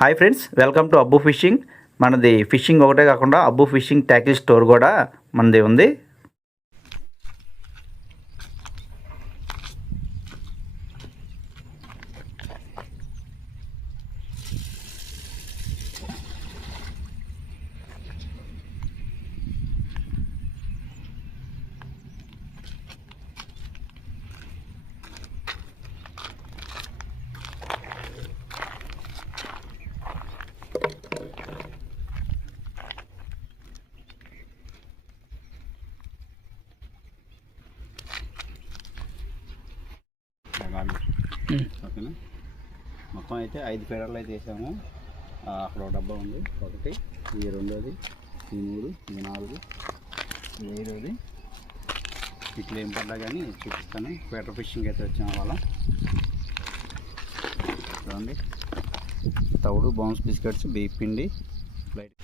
Hi friends, welcome to Abbu fishing. మనది fishing ఒకటే కాకుండా అబ్బు ఫిషింగ్ ట్యాకిల్ స్టోర్ కూడా మనది ఉంది. ఓకేనా, మొత్తం అయితే 5 ఫీడర్లు అయితే వేసాము. అక్కడ ఒక డబ్బా ఉంది, ఒకటి, ఈ రెండోది, ఈ 3, ఈ 4, ఈ 5ది. ఇట్లా ఏం పడ్డా కానీ చూపిస్తాను. ఫీడర్ ఫిషింగ్ అయితే వచ్చాము వాళ్ళ. చూడండి, తవుడు, బౌన్స్ బిస్కెట్స్, బియ్య పిండి, ఫ్లైట్.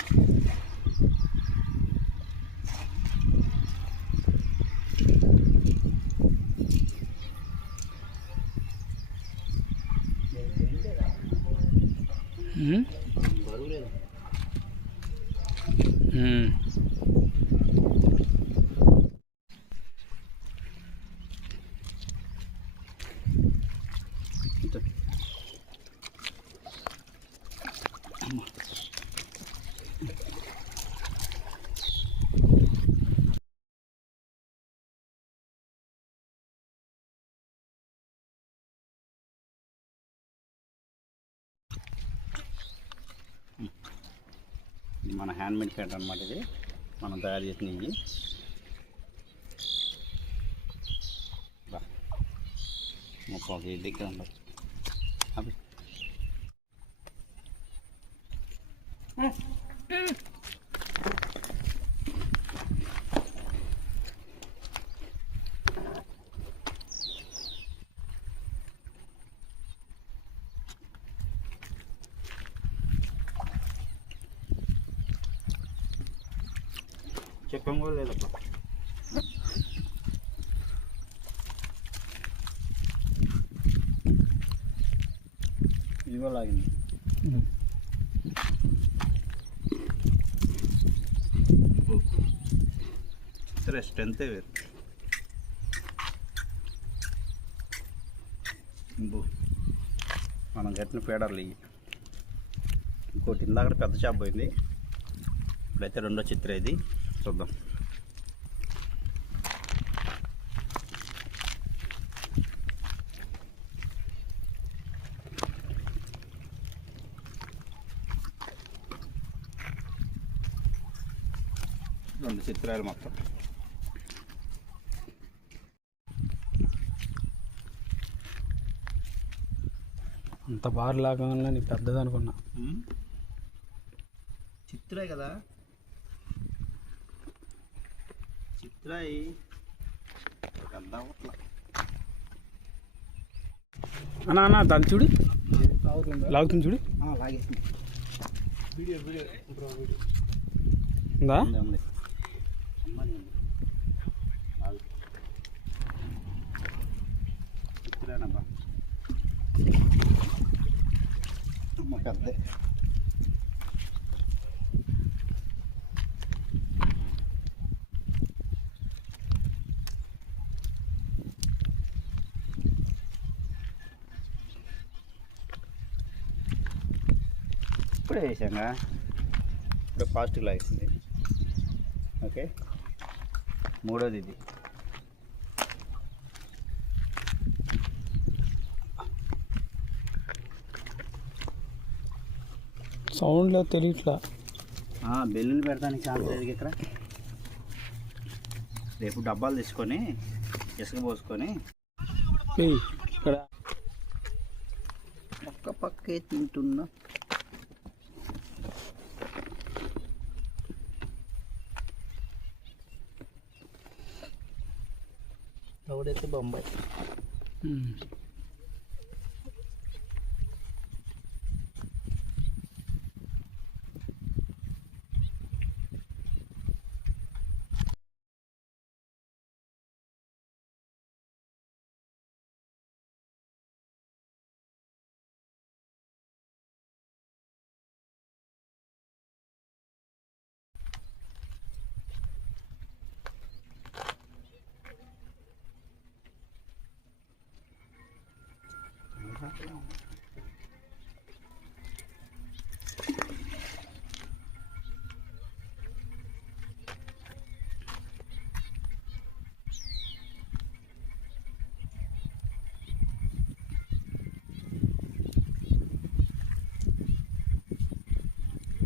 మన హ్యాండ్మేడ్ ఫీడర్ అన్నమాట. ఇది మనం తయారు చేసినవి. మొత్తం దగ్గర ఉండదు. చెప్పాం కూడా లేదబ్బా. ఇదిగో లాగింది. సరే, స్ట్రెంతే వేరు. మనం కట్టిన ఫీడర్లు ఇవి. ఇంకోటి ఇందాక పెద్ద చేప పోయింది, ఇప్పుడైతే రెండో చిత్ర. ఇది చూద్దాం. రెండు చిత్రాలు మొత్తం. అంత బార్ లాగా నీ పెద్దది అనుకున్నా. చిత్రే కదా, చిత్రాయి అన్నా దాన్ని చూడు, లాగుతుంది చూడు. లాగేసింది. ఉందా? చిత్రేనబ్బా, అమ్మ పెద్ద. ఇప్పుడే వేసాంగా, ఇప్పుడు ఫాస్ట్గా లాగేసింది. ఓకే, మూడోది ఇది. సౌండ్లో తెలియట్లా. బెల్లులు పెడతానికి ఛాన్స్ లేదు ఇక్కడ. రేపు డబ్బాలు తీసుకొని ఇసుక పోసుకొని ఇక్కడ ఒక్క పక్కే తింటున్నా. ఎవడైతే బొంబాయి.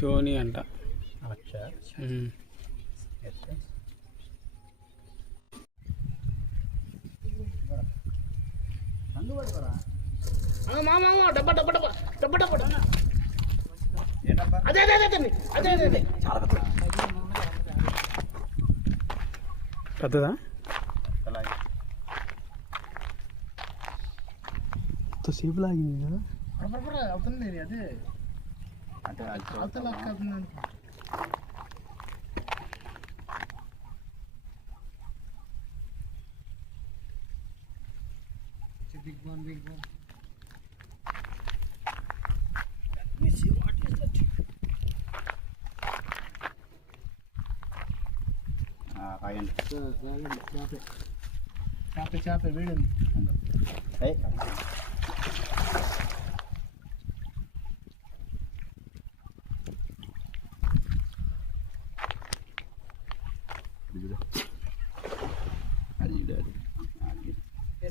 టోనీ అంట. అచ్చా పెద్దదా? సేపు లాగింది కదా. అవుతుంది అదే అవతల బిగ్ వన్ చేప వీడింది.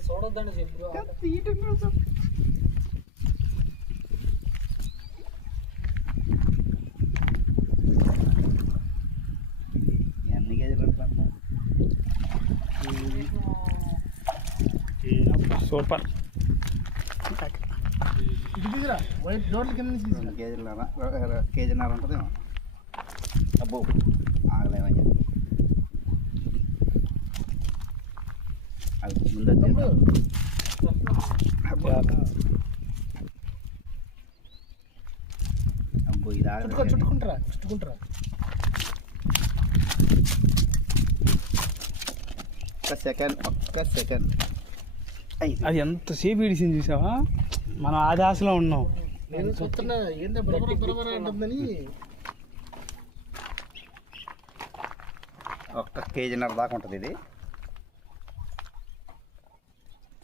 చూడొద్దండి చెప్పు. ఎన్ని కేజీలు సూపర్. ఇది దిగురా వైట్ డోర్ల కింద నుంచి తీసుకురా. కేజీన్నర ఉంటుందేమో. అబ్బో ఆగలేమయ్యా. అది ముందే అబ్బో ఇది ఆగలేదు. చుట్టుకుంటారా ఒక్క సెకండ్ అది ఎంతసేపు ఇడిసింది చూసావా? మనం ఆ దాసలో ఉన్నాం. నేను చూస్తున్నా ఏంటో బరబర అంటుందని. ఒక్క కేజీన్నర దాకా ఉంటుంది ఇది.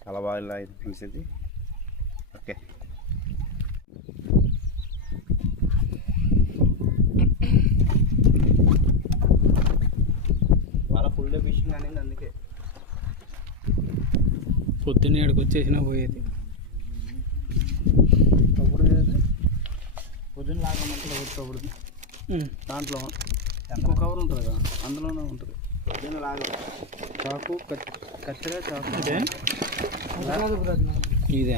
చాలా బాగా తెలిసింది. ఓకే వాళ్ళ ఫుల్ డే ఫిషింగ్ అనేది అందుకే పొద్దున్న ఏడుకు వచ్చేసినా పోయేది. పొద్దున్న లాగమంటే ఒకటి దాంట్లో ఇంకో కవర్ ఉంటుంది కదా, అందులోనే ఉంటుంది. పొద్దున్న లాగా చాకు కత్తెర చాకు. ఇదే ఇదే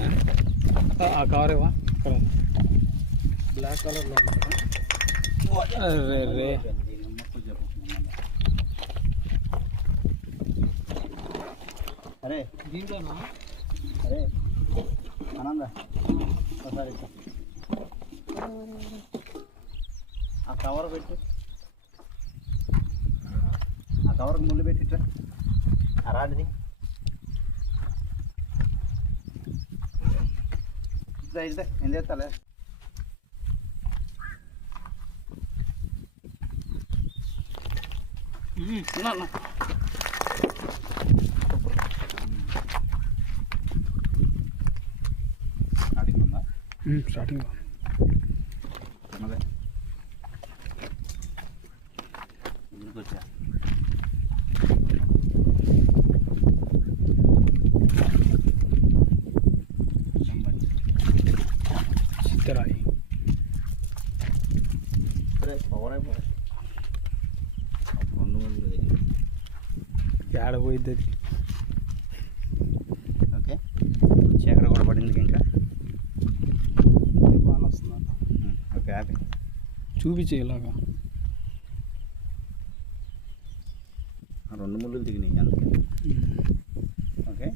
ఆ కవర్ ఇవ్వ. బ్లాక్ కలర్లో ఉంటుంది. రే అరే దీంట్లోనా? అరే ఆనంద ఒకసారి ఆ కవర్ పెట్టు. ఆ కవర్కి ముళ్ళు పెట్టిట్రా. ఆ రాడిది ఇదే ఏం చేస్తాలే. స్టార్టింగ్ చిన్నదే వచ్చా. చిత్తరాయి పవర్ అయిపోయి 2 ఏడ పోయిద్ది అది. ఓకే చీకటి కూడా పడింది ఇంకా. బాగా వస్తుంది. ఓకే హ్యాపీ చూపించే ఇలాగా 2 ముళ్ళు దిగినాయి అందుకే. ఓకే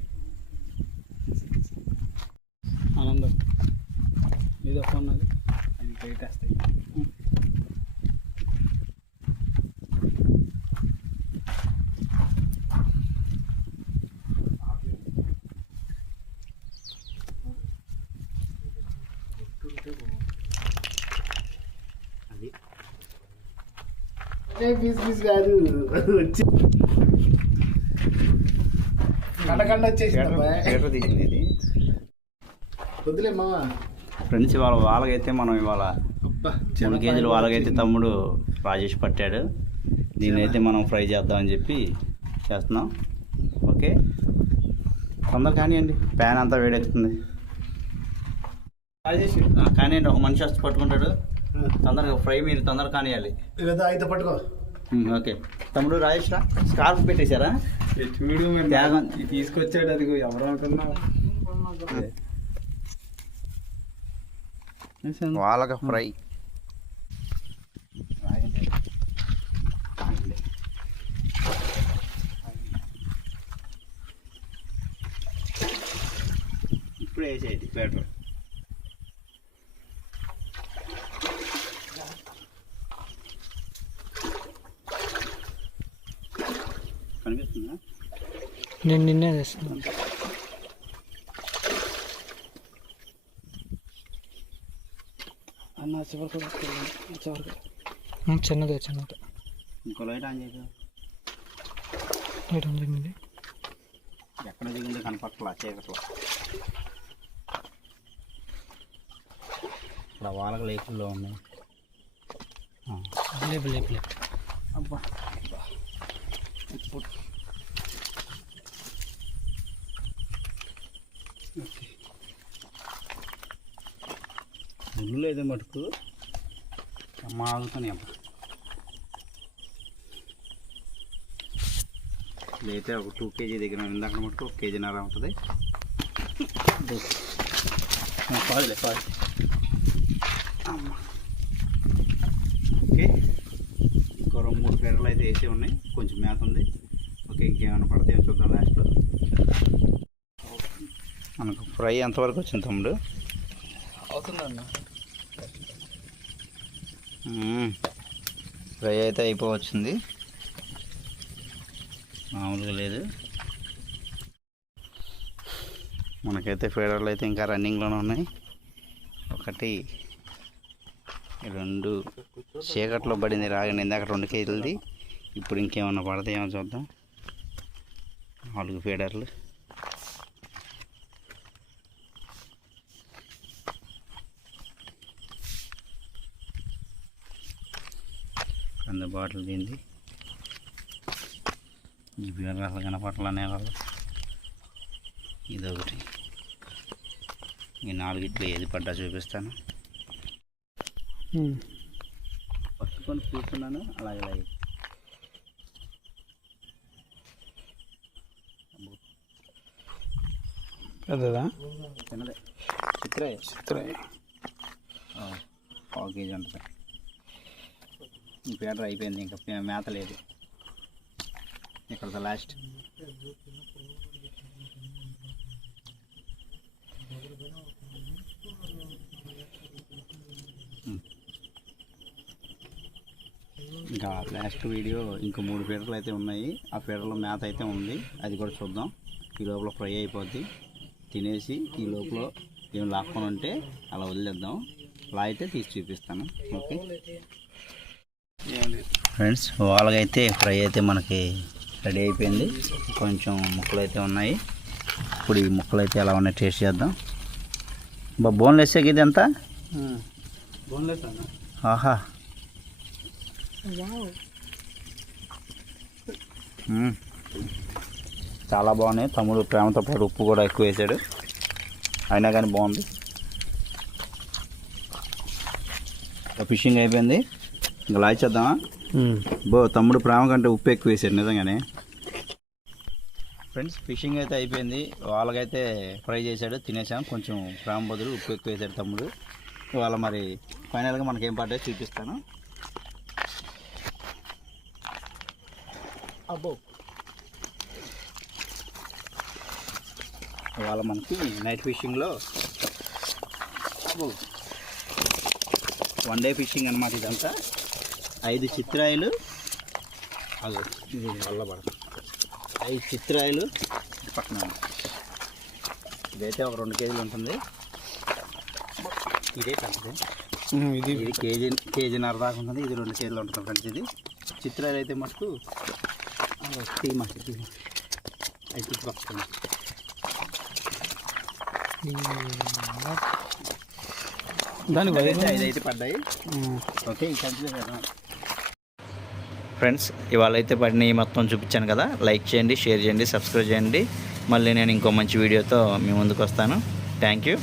ఆనందం ఇది ఫోన్ అది అది బయట వస్తాయి. పీస్ కాదు వచ్చి కండ వచ్చేసి తీసింది ఇది. వద్దులే మామ. ఫ్రెండ్స్ వాళ్ళకైతే మనం ఇవాళ 3 కేజీలు వాళ్ళకైతే తమ్ముడు రాజేష్ పట్టాడు. దీన్నైతే మనం ఫ్రై చేద్దామని చెప్పి చేస్తున్నాం. ఓకే తొందర కానివ్వండి, ప్యాన్ అంతా వేడెక్కుతుంది. కానివ్వండి, ఒక మనిషి వచ్చి పట్టుకుంటాడు. తొందరగా ఫ్రై మీరు తొందరగా కానియాలి. లేదా అయితే పట్టుకో. ఓకే తమ్ముడు రాజేష్ రా, స్కార్ఫ్ పెట్టేశారా? చూడు మరి త్యాగం తీసుకొచ్చాడు, అది ఎవరు అనుకున్నా. వాళ్ళకి ఫ్రై. ఇప్పుడే వేసేది పెట్రోల్. కనిపిస్తుందా? నేను నిన్నే తెస్తున్నాను. అన్న చిన్నదే చిన్నదే. ఇంకో లైట్ ఆన్ చేసా. ఎక్కడ దిగిందో కనపట్లా చీకట్లో. ఇలా వాళ్ళకి లేకుల్లో ఉన్నాయి. అబ్బా ఇప్పుడు ముళ్ళు అయితే మటుకు మాగుతానే. అబ్బా ఇదైతే ఒక 2 kg దగ్గర ఇందాక మటుకు 1 kg ఉంటుంది. పాదులే పాదు. ఓకే ఇంకో 2-3 ఫీడర్లు అయితే వేసే ఉన్నాయి. కొంచెం మేత ఉంది. ఓకే ఇంకేమైనా పడతాయో చూద్దాం లాస్ట్లో. మనకు ఫ్రై ఎంతవరకు వచ్చింది తమ్ముడు? అవుతుందన్న ఫ్రై అయితే అయిపోవచ్చింది, మామూలుగా లేదు. మనకైతే ఫీడర్లు అయితే ఇంకా రన్నింగ్లోనే ఉన్నాయి. 1 2 చీకట్లో పడింది రాగండి. ఇందాక 2 kgది. ఇప్పుడు ఇంకేమన్నా పడతాయేమో చూద్దాం. 4 ఫీడర్లు. అంత బాటిల్ తింది. ఈ ఫీడర్ అసలు కనపట్ల నేలలో. ఇదొకటి. ఈ 4 ఏది పడ్డా చూపిస్తాను. పట్టుకొని కూర్చున్నాను అలాగే అలాగే. పెద్దదా? చిన్నదే చిత్రాయ. 1 kg ఉంటుంది. ఈ పీటర్ అయిపోయింది, ఇంకా మేత లేదు. ఇక్కడ లాస్ట్. ఇంకా లాస్ట్ వీడియో ఇంకో 3 ఫీడర్లు అయితే ఉన్నాయి. ఆ ఫీడర్లో మేత అయితే ఉంది, అది కూడా చూద్దాం. ఈ లోపల ఫ్రై అయిపోద్ది. తినేసి ఈ లోపల ఏం లాక్కొని ఉంటే అలా వదిలేద్దాం. అలా అయితే తీసి చూపిస్తాను. ఓకే ఫ్రెండ్స్, వాళ్ళకైతే ఫ్రై అయితే మనకి రెడీ అయిపోయింది. కొంచెం ముక్కలు అయితే ఉన్నాయి. ఇప్పుడు ఈ ముక్కలు అయితే ఎలా ఉన్నాయి టేస్ట్ చేద్దాం. బోన్లెస్ ఇది ఎంత? బోన్లెస్ అన్న. ఆహా చాలా బాగున్నాయి. తమ్ముడు ప్రేమతో పాటు ఉప్పు కూడా ఎక్కువ వేసాడు, అయినా కానీ బాగుంది. ఫిషింగ్ అయిపోయింది, ఇంకా లాయ్ చేద్దామా? తమ్ముడు ప్రేమ కంటే ఉప్పు ఎక్కువ వేసాడు నిజంగానే. ఫ్రెండ్స్, ఫిషింగ్ అయితే అయిపోయింది. వాళ్ళకైతే ఫ్రై చేశాడు, తినేసాం. కొంచెం ప్రేమ బదులు ఉప్పు ఎక్కువ వేసాడు తమ్ముడు. ఇవాళ మరి ఫైనల్గా మనకేం పడ్డాయో చూపిస్తాను. అబ్బో, ఇవాళ మనకి నైట్ ఫిషింగ్లో 1 డే ఫిషింగ్ అనమాట ఇదంతా. 5 చిత్రాయిలు, అదో ఇది వల్ల పడదు. 5 చిత్రాయిలు పక్కన. ఇదైతే ఒక 2 kg ఉంటుంది. ఇదే తగ్గదు, ఇది కేజీన్నర దాకా ఉంటుంది. ఇది 2 kg ఉంటుంది ఫ్రెండ్స్. ఇది చిత్రాయిలు అయితే మటుకు అయితే వస్తుంది. దాని అయితే పడ్డాయి. ఓకే ఫ్రెండ్స్, ఇవాళ అయితే పడినవి మొత్తం చూపించాను కదా. లైక్ చేయండి, షేర్ చేయండి, సబ్స్క్రైబ్ చేయండి. మళ్ళీ నేను ఇంకో మంచి వీడియోతో మీ ముందుకు వస్తాను. Thank you.